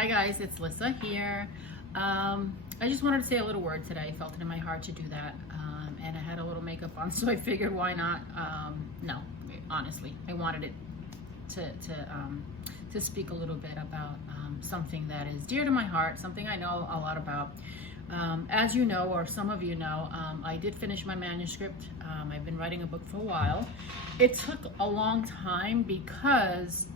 Hi guys, it's Lissa here. I just wanted to say a little word today. I felt it in my heart to do that, and I had a little makeup on, so I figured why not? No, honestly, I wanted it to speak a little bit about something that is dear to my heart, something I know a lot about. As you know, or some of you know, I did finish my manuscript. I've been writing a book for a while. It took a long time because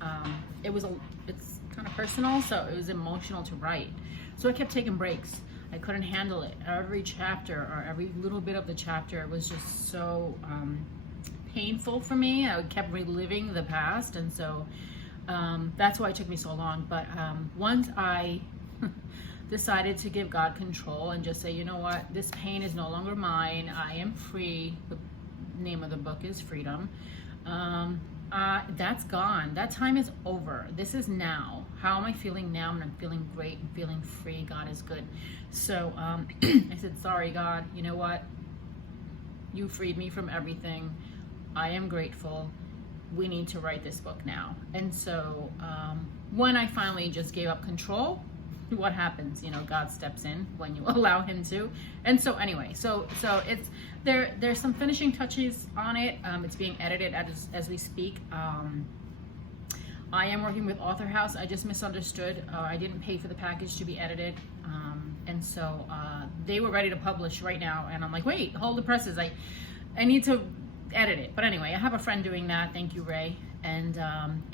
it's kind of personal, so it was emotional to write. So I kept taking breaks. I couldn't handle it. Every chapter or every little bit of the chapter was just so painful for me. I kept reliving the past, and so that's why it took me so long. But once I decided to give God control and just say, you know what, this pain is no longer mine. I am free. The name of the book is Freedom. That's gone. That time is over. This is now. How am I feeling now? And I'm feeling great. I'm feeling free. God is good. So I said, sorry, God, you know what? You freed me from everything. I am grateful. We need to write this book now. And so when I finally just gave up control, what happens? You know, God steps in when you allow him to. And so anyway, so it's there's some finishing touches on it. It's being edited as we speak. I am working with Author House. I just misunderstood. I didn't pay for the package to be edited. And so they were ready to publish right now. And I'm like, wait, hold the presses. I need to edit it. But anyway, I have a friend doing that. Thank you, Ray. And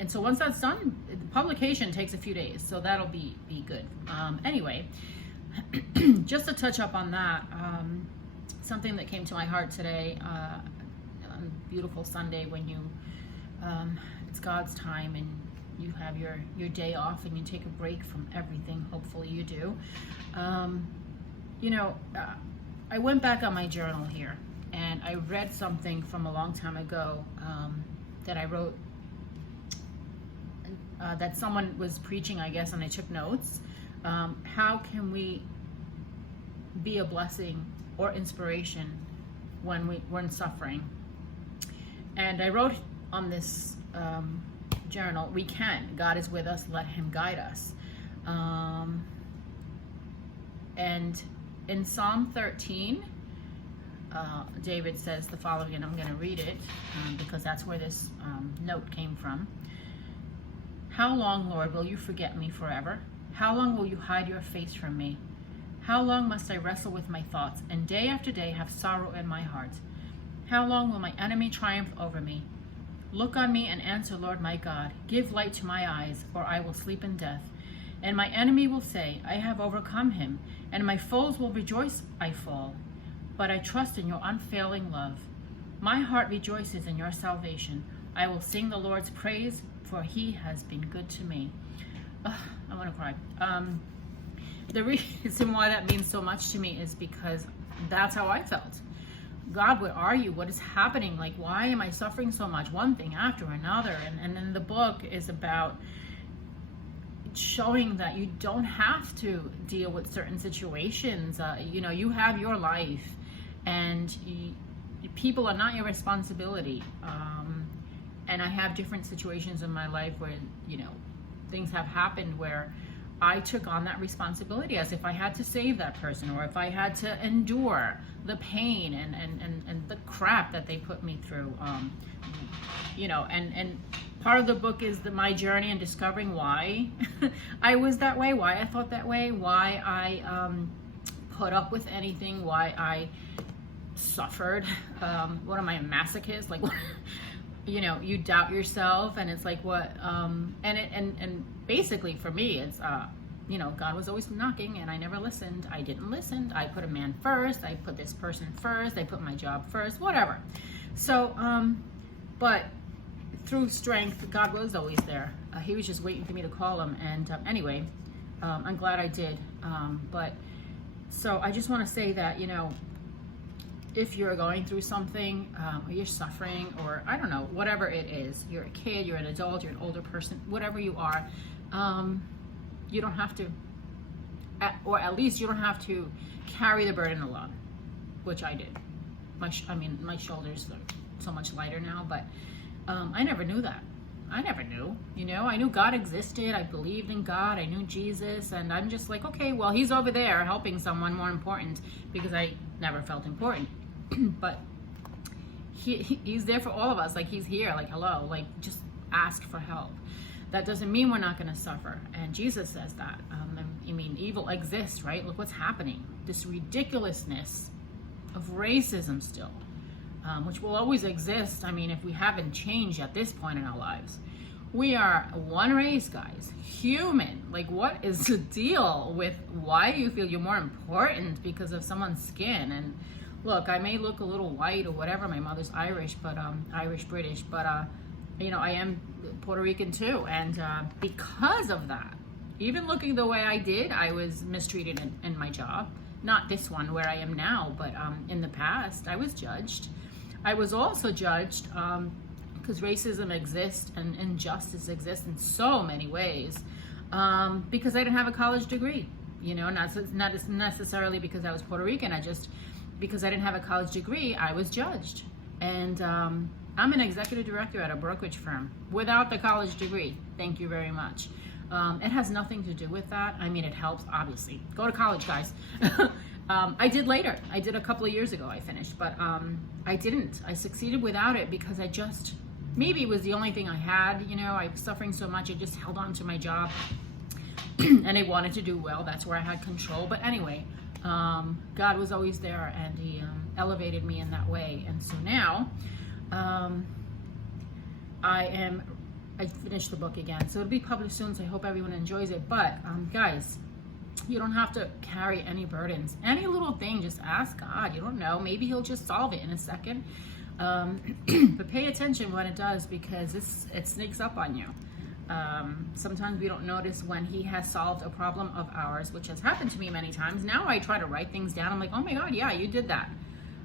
so once that's done, the publication takes a few days, so that'll be good. Anyway, just to touch up on that, something that came to my heart today on a beautiful Sunday when it's God's time and you have your day off and you take a break from everything. Hopefully you do. I went back on my journal here and I read something from a long time ago that I wrote. That someone was preaching, I guess, and I took notes. How can we be a blessing or inspiration when we're suffering? And I wrote on this journal, we can. God is with us. Let him guide us. And in Psalm 13, David says the following, and I'm going to read it because that's where this note came from. How long, Lord, will you forget me forever? How long will you hide your face from me? How long must I wrestle with my thoughts and day after day have sorrow in my heart? How long will my enemy triumph over me? Look on me and answer, Lord my God. Give light to my eyes, or I will sleep in death. And my enemy will say, I have overcome him, and my foes will rejoice I fall. But I trust in your unfailing love. My heart rejoices in your salvation. I will sing the Lord's praise, for he has been good to me. I want to cry. The reason why that means so much to me is because that's how I felt. God, where are you? What is happening? Like, why am I suffering so much? One thing after another. And then the book is about showing that you don't have to deal with certain situations. You have your life, and people are not your responsibility. And I have different situations in my life where, things have happened where I took on that responsibility as if I had to save that person, or if I had to endure the pain and the crap that they put me through. And part of the book is my journey in discovering why I was that way, why I thought that way, why I put up with anything, why I suffered. What am I, a masochist? Like, what? You doubt yourself, and it's like, what, and basically for me, it's, God was always knocking and I never listened. I didn't listen. I put a man first. I put this person first. I put my job first, whatever. So, but through strength, God was always there. He was just waiting for me to call him. And anyway, I'm glad I did. But so I just want to say that, if you're going through something, or you're suffering, or I don't know, whatever it is, you're a kid, you're an adult, you're an older person, whatever you are, you don't have to, or at least you don't have to carry the burden alone, which I did. My shoulders are so much lighter now, but I never knew that. I never knew, you know, I knew God existed. I believed in God. I knew Jesus. And I'm just like, okay, well, he's over there helping someone more important, because I never felt important. But he's there for all of us. Like, he's here, like, hello, like, just ask for help. That doesn't mean we're not going to suffer. And Jesus says that. I mean, evil exists, right? Look what's happening. This ridiculousness of racism still, which will always exist. I mean, if we haven't changed at this point in our lives. We are one race, guys. Human. Like, what is the deal with why you feel you're more important because of someone's skin? And look, I may look a little white or whatever. My mother's Irish, but Irish-British, but you know, I am Puerto Rican too. And because of that, even looking the way I did, I was mistreated in my job. Not this one where I am now, but in the past, I was judged. I was also judged because racism exists and injustice exists in so many ways, because I didn't have a college degree. You know, not necessarily because I was Puerto Rican. Because I didn't have a college degree, I was judged. And I'm an executive director at a brokerage firm without the college degree. Thank you very much. It has nothing to do with that. I mean, it helps, obviously. Go to college, guys. I did later. I did a couple of years ago, I finished. But I didn't. I succeeded without it because I just, maybe it was the only thing I had. You know, I was suffering so much, I just held on to my job. And I wanted to do well. That's where I had control. But anyway, God was always there, and he elevated me in that way. And so now I finished the book again, so it'll be published soon, so I hope everyone enjoys it. But guys, you don't have to carry any burdens. Any little thing, just ask God. You don't know, maybe he'll just solve it in a second. But pay attention when it does, because it sneaks up on you. Sometimes we don't notice when he has solved a problem of ours, which has happened to me many times. Now I try to write things down. I'm like, oh my God, yeah, you did that.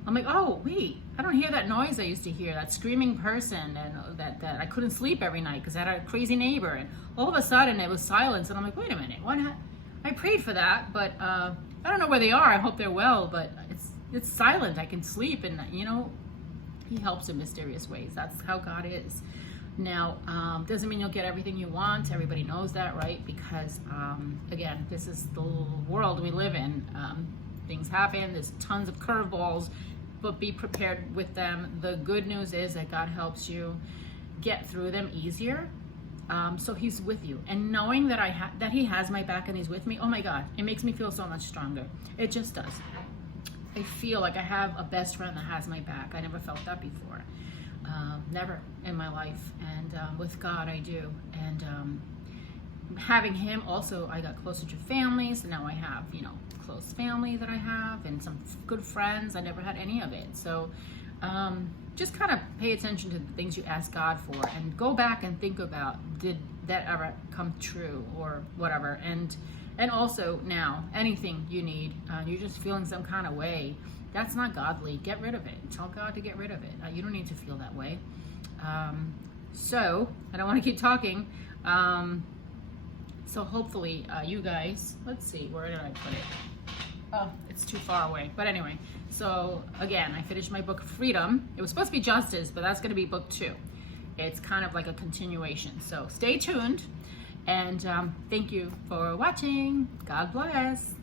I'm like, oh, wait, I don't hear that noise I used to hear, that screaming person, and that I couldn't sleep every night because I had a crazy neighbor. And all of a sudden it was silence. And I'm like, wait a minute, I prayed for that, but I don't know where they are. I hope they're well, but it's silent. I can sleep, and you know, he helps in mysterious ways. That's how God is. Now, doesn't mean you'll get everything you want. Everybody knows that, right? Because, again, this is the world we live in. Things happen. There's tons of curveballs, but be prepared with them. The good news is that God helps you get through them easier. So he's with you. And knowing that that he has my back and he's with me, oh my God, it makes me feel so much stronger. It just does. I feel like I have a best friend that has my back. I never felt that before. Never in my life. And with God, I do. And having him also, I got closer to family. So now I have, you know, close family that I have and some good friends. I never had any of it. So just kind of pay attention to the things you ask God for, and go back and think about, did that ever come true or whatever. And also now, anything you need, you're just feeling some kind of way, that's not godly. Get rid of it. Tell God to get rid of it. You don't need to feel that way. So I don't want to keep talking. So hopefully you guys, let's see, where did I put it? Oh, it's too far away. But anyway, so again, I finished my book, Freedom. It was supposed to be Justice, but that's going to be book 2. It's kind of like a continuation. So stay tuned. And thank you for watching. God bless.